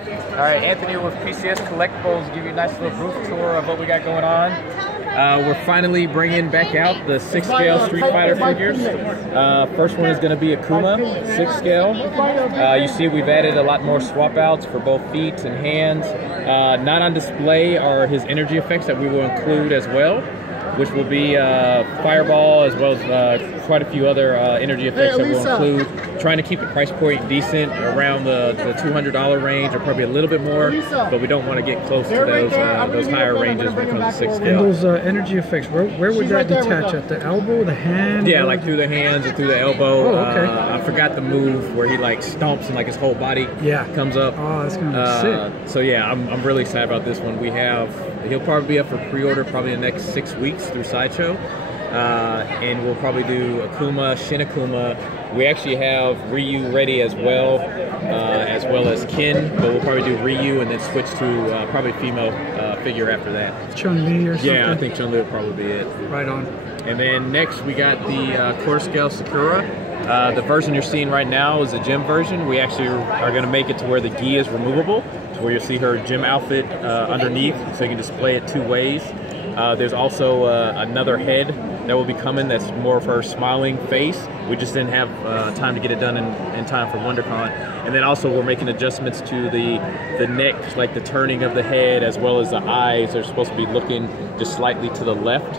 All right, Anthony with PCS Collectibles, give you a nice little roof tour of what we got going on. We're finally bringing back out the 6-scale Street Fighter figures. First one is going to be Akuma, 6-scale. You see we've added a lot more swap outs for both feet and hands. Not on display are his energy effects that we will include as well, which will be Fireball as well as quite a few other energy effects that we'll include. Trying to keep the price point decent, around the $200 range or probably a little bit more, but we don't want to get close to those higher ranges when it comes to 6-scale. And those energy effects, where would that detach? At the elbow, the hand? Yeah, like through the hands or through the elbow. Oh, okay. I forgot the move where he like stomps and like his whole body comes up. Oh, that's gonna be sick. So yeah, I'm really excited about this one. He'll probably be up for pre-order probably in the next 6 weeks through Sideshow. And we'll probably do Akuma, Shin Akuma. We actually have Ryu ready as well as Kin, but we'll probably do Ryu and then switch to probably female figure after that. Chun-Li or something? Yeah, I think Chun-Li will probably be it. Right on. And then next we got the quarter scale Sakura. The version you're seeing right now is the gym version. We actually are going to make it to where the gi is removable, to where you'll see her gym outfit underneath, so you can display it 2 ways. There's also another head that will be coming that's more of her smiling face. We just didn't have time to get it done in time for WonderCon. And then also we're making adjustments to the neck, like the turning of the head, as well as the eyes. They're supposed to be looking just slightly to the left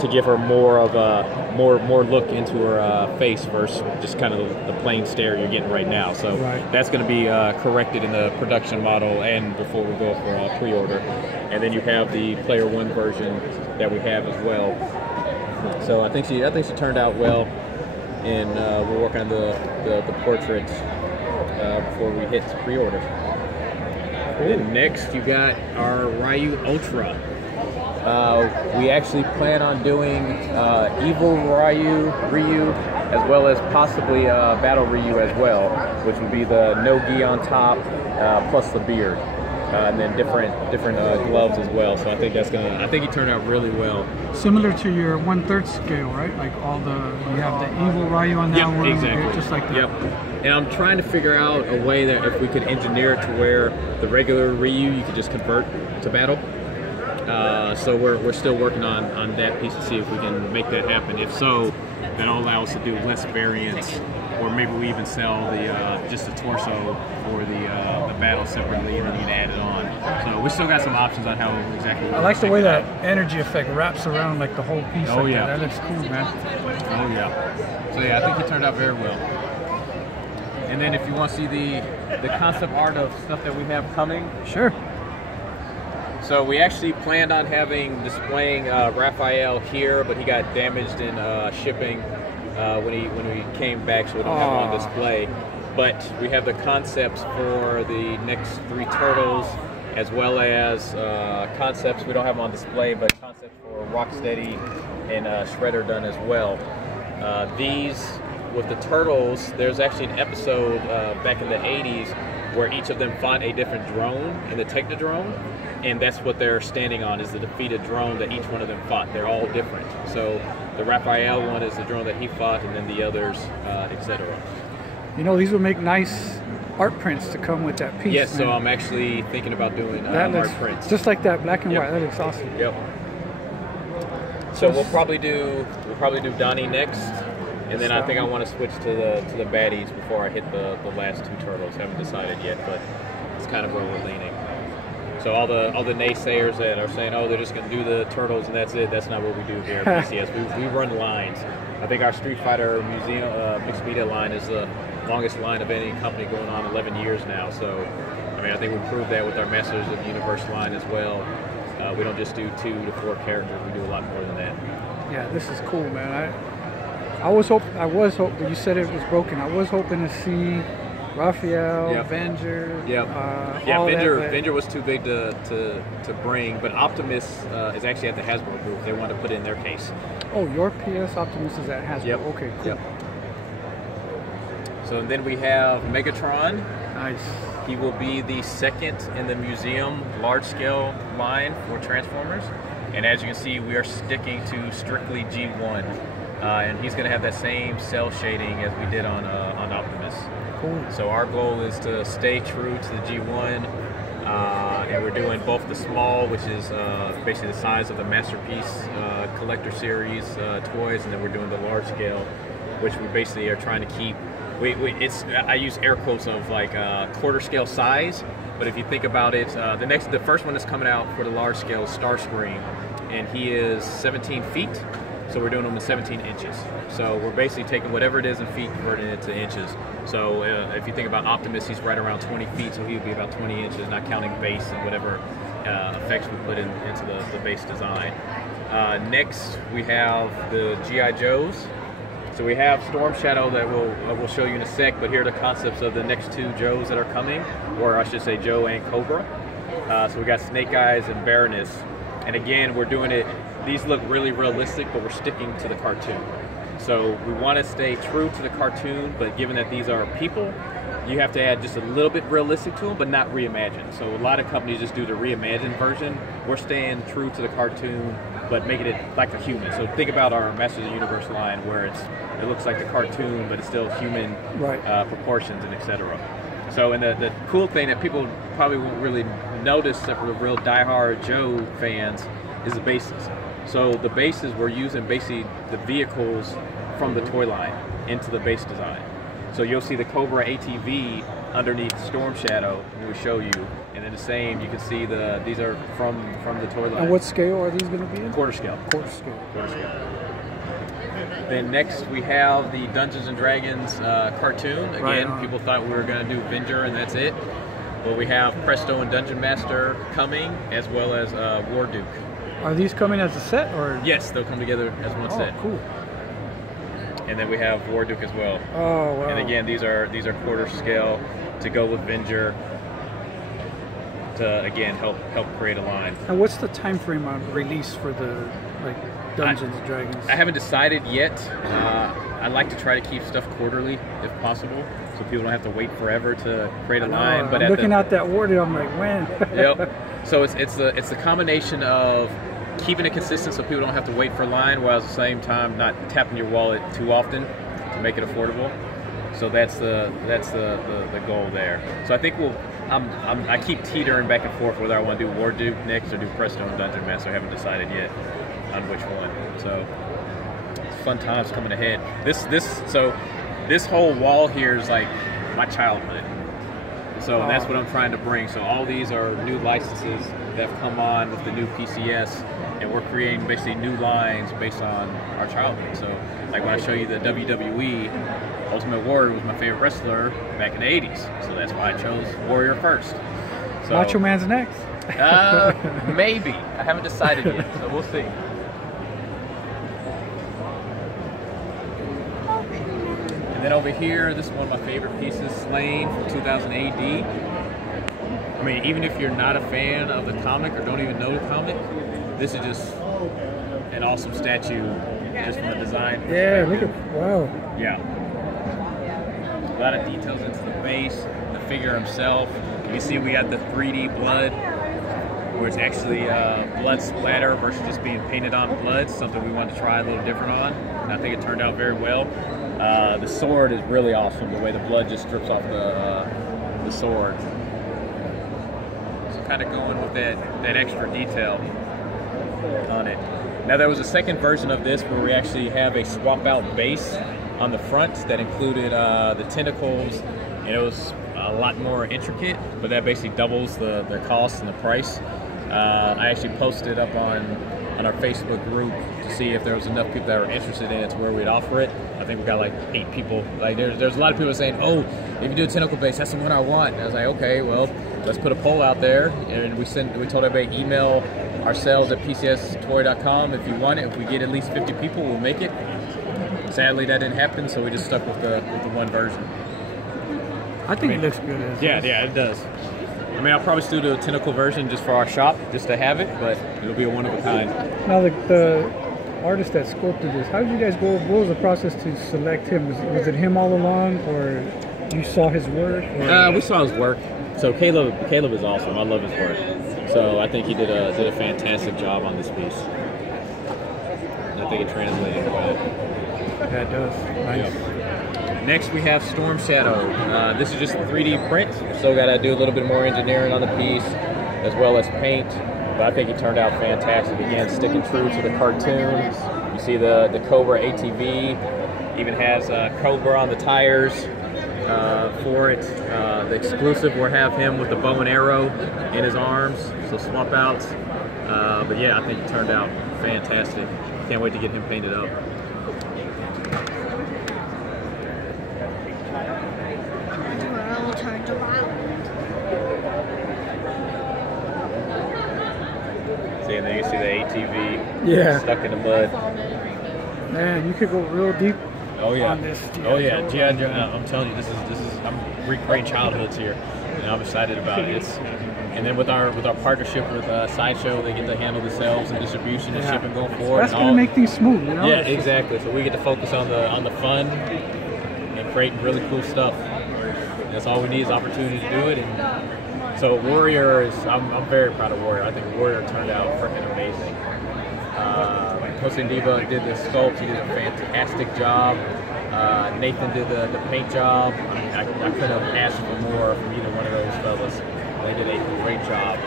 to give her more of a more look into her face versus just kind of the plain stare you're getting right now. So that's going to be corrected in the production model and before we go for pre-order. And then you have the Player 1 version that we have as well. So I think she turned out well, and we're working on the portrait before we hit pre-order. And next you got our Ryu Ultra. We actually plan on doing Evil Ryu, as well as possibly Battle Ryu as well, which would be the no gi on top plus the beard. And then different gloves as well. So I think I think he turned out really well. Similar to your 1/3 scale, right? Like you have the Evil Ryu on that one. Exactly. Just like that. Yep. And I'm trying to figure out a way that if we could engineer it to where the regular Ryu you could just convert to battle. So we're still working on that piece to see if we can make that happen. If so, that'll allow us to do less variants, or maybe we even sell just the torso for the battle separately and then you can add it on. So we still got some options on how exactly. I like the way that energy effect wraps around like the whole piece. Oh yeah, that looks cool, man. Oh yeah. So yeah, I think it turned out very well. And then if you want to see the concept art of stuff that we have coming, sure. So we actually planned on displaying Raphael here, but he got damaged in shipping when we came back, so we don't have it on display. But we have the concepts for the next 3 turtles, as well as concepts we don't have on display, but concepts for Rocksteady and Shredder done as well. These with the turtles, there's actually an episode back in the 80s where each of them fought a different drone in the Technodrome, and that's what they're standing on, is the defeated drone that each one of them fought. They're all different. So the Raphael one is the drone that he fought, and then the others, etc. You know, these will make nice art prints to come with that piece. Yes, so I'm actually thinking about doing art prints. Just like that, black and white. That looks awesome. Yep. So we'll probably do Donnie next. And then I think I want to switch to the baddies before I hit the last 2 turtles. Haven't decided yet, but it's kind of where we're leaning. So all the naysayers that are saying, oh, they're just going to do the turtles and that's it. That's not what we do here at PCS. We run lines. I think our Street Fighter museum mixed media line is the longest line of any company, going on 11 years now. So I mean, I think we proved that with our Masters of the Universe line as well. We don't just do 2 to 4 characters. We do a lot more than that. Yeah, this is cool, man. I was hoping, but you said it was broken. I was hoping to see Raphael, Avenger. Avenger was too big to bring, but Optimus is actually at the Hasbro booth. They wanted to put it in their case. Oh, your PS Optimus is at Hasbro. Yep. Okay, cool. Yep. So then we have Megatron. Nice. He will be the 2nd in the museum large-scale line for Transformers. And as you can see, we are sticking to strictly G1. And he's going to have that same cell shading as we did on Optimus. Cool. So our goal is to stay true to the G1, and we're doing both the small, which is basically the size of the Masterpiece collector series toys, and then we're doing the large scale, which we basically are trying to keep. I use air quotes of like quarter scale size, but if you think about it, the first one that's coming out for the large scale is Starscream, and he is 17 feet. So we're doing them in 17 inches. So we're basically taking whatever it is in feet, converting it to inches. So if you think about Optimus, he's right around 20 feet, so he would be about 20 inches, not counting base and whatever effects we put into the base design. Next, we have the G.I. Joes. So we have Storm Shadow that we'll show you in a sec, but here are the concepts of the next two Joes that are coming, or I should say Joe and Cobra. So we got Snake Eyes and Baroness. And again, we're doing it, these look really realistic, but we're sticking to the cartoon. So we want to stay true to the cartoon, but given that these are people, you have to add just a little bit realistic to them, but not reimagined. So a lot of companies just do the reimagined version. We're staying true to the cartoon, but making it like a human. So think about our Masters of the Universe line, where it looks like the cartoon, but it's still human proportions and etc. So, and the cool thing that people probably won't really notice, except for the real diehard Joe fans, is the bases. So the bases, we're using basically the vehicles from the toy line into the base design. So you'll see the Cobra ATV underneath Storm Shadow, and we show you. And then the same, you can see these are from the toy line. And what scale are these going to be in? Quarter scale. Quarter scale. Quarter scale. Then next we have the Dungeons and Dragons cartoon. Again, people thought we were going to do Avenger and that's it. Well, we have Presto and Dungeon Master coming, as well as War Duke. Are these coming as a set, or? Yes, they'll come together as one set. Oh, cool. And then we have War Duke as well. Oh, wow. And again, these are quarter scale to go with Avenger, to again help create a line. And what's the time frame on release for the Dungeons and Dragons? I haven't decided yet. I like to try to keep stuff quarterly if possible, so people don't have to wait forever to create a line. But I'm looking at that order, I'm like, when? Yep. So it's the combination of keeping it consistent so people don't have to wait for a line, while at the same time not tapping your wallet too often to make it affordable. So that's the goal there. So I think I keep teetering back and forth whether I want to do War Duke next or do Presto and Dungeon Master. I haven't decided yet on which one. So it's fun times coming ahead. This whole wall here is like my childhood. So that's what I'm trying to bring. So all these are new licenses that have come on with the new PCS, and we're creating basically new lines based on our childhood. So like when I show you the WWE, Ultimate Warrior was my favorite wrestler back in the 80s. So that's why I chose Warrior first. So, Macho Man's next? Maybe. I haven't decided yet, so we'll see. And then over here, this is one of my favorite pieces, Slaine from 2000 AD. I mean, even if you're not a fan of the comic or don't even know the comic, this is just an awesome statue just from the design. Yeah, look at, wow. Yeah. A lot of details into the base, the figure himself. You see we got the 3D blood, where it's actually blood splatter versus just being painted on blood, something we wanted to try a little different on, and I think it turned out very well. The sword is really awesome, the way the blood just drips off the sword. So kind of going with that extra detail on it. Now there was a second version of this where we actually have a swap out base on the front that included the tentacles, and it was a lot more intricate, but that basically doubles the cost and the price. I actually posted up on our Facebook group to see if there was enough people that were interested in it to where we'd offer it. I think we got like 8 people. Like there's a lot of people saying, oh, if you do a tentacle base, that's the one I want. And I was like, okay, well, let's put a poll out there, and we told everybody email ourselves at PCStoy.com if you want it. If we get at least 50 people, we'll make it. Sadly, that didn't happen, so we just stuck with the one version. I think it looks good. Yeah, it does. I mean, I'll probably still do a tentacle version just for our shop, just to have it, but it'll be a one of a kind. Now, the artist that sculpted this, how did you guys go? What was the process to select him? Was it him all along, or you saw his work? We saw his work. So Caleb is awesome. I love his work. So I think he did a fantastic job on this piece. And I think it translated well. Yeah, it does. Nice. Yep. Next we have Storm Shadow. This is just a 3D print. Still got to do a little bit more engineering on the piece, as well as paint. But I think he turned out fantastic. Again, sticking true to the cartoon. You see the Cobra ATV. Even has Cobra on the tires for it. The exclusive will have him with the bow and arrow in his arms. So swap outs. But yeah, I think he turned out fantastic. Can't wait to get him painted up. See, and then you see the ATV stuck in the mud. Man, you could go real deep. Oh yeah. On this. Oh yeah. G.I. Joe. I'm telling you, this is I'm recreating childhoods here, and I'm excited about it. And then with our partnership with Sideshow, they get to handle the sales and distribution and shipping going forward. That's gonna make things smooth, you know? Yeah, exactly. So we get to focus on the fun and creating really cool stuff. That's all we need is opportunity to do it. And so Warrior is, I'm very proud of Warrior. I think Warrior turned out freaking amazing. Jose Diva did the sculpt. He did a fantastic job. Nathan did the paint job. I couldn't have asked for more from either one of those fellas. They did a great job.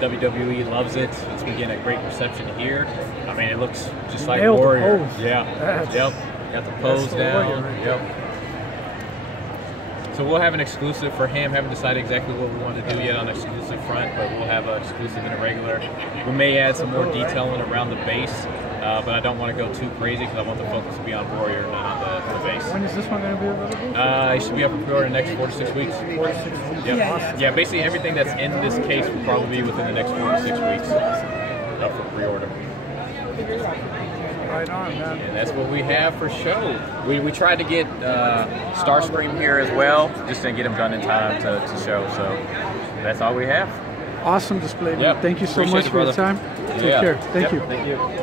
WWE loves it. It's been getting a great reception here. I mean, it looks just like Warrior. Yeah. Yep. Got the pose down. Yep. So we'll have an exclusive for him. Haven't decided exactly what we want to do yet on the exclusive front, but we'll have an exclusive and a regular. We may add some more detailing around the base, but I don't want to go too crazy because I want the focus to be on Warrior, not on the base. When is this one going to be available? It should be up for pre-order in the next 4 to 6 weeks. 4 to 6 weeks. Yep. Yeah, basically everything that's in this case will probably be within the next 4 to 6 weeks up for pre-order. Right on, man. And that's what we have for show. We tried to get Starscream here as well, just didn't get them done in time to show. So that's all we have. Awesome display, man. Thank you so much for your time. Take care. Thank you. Thank you.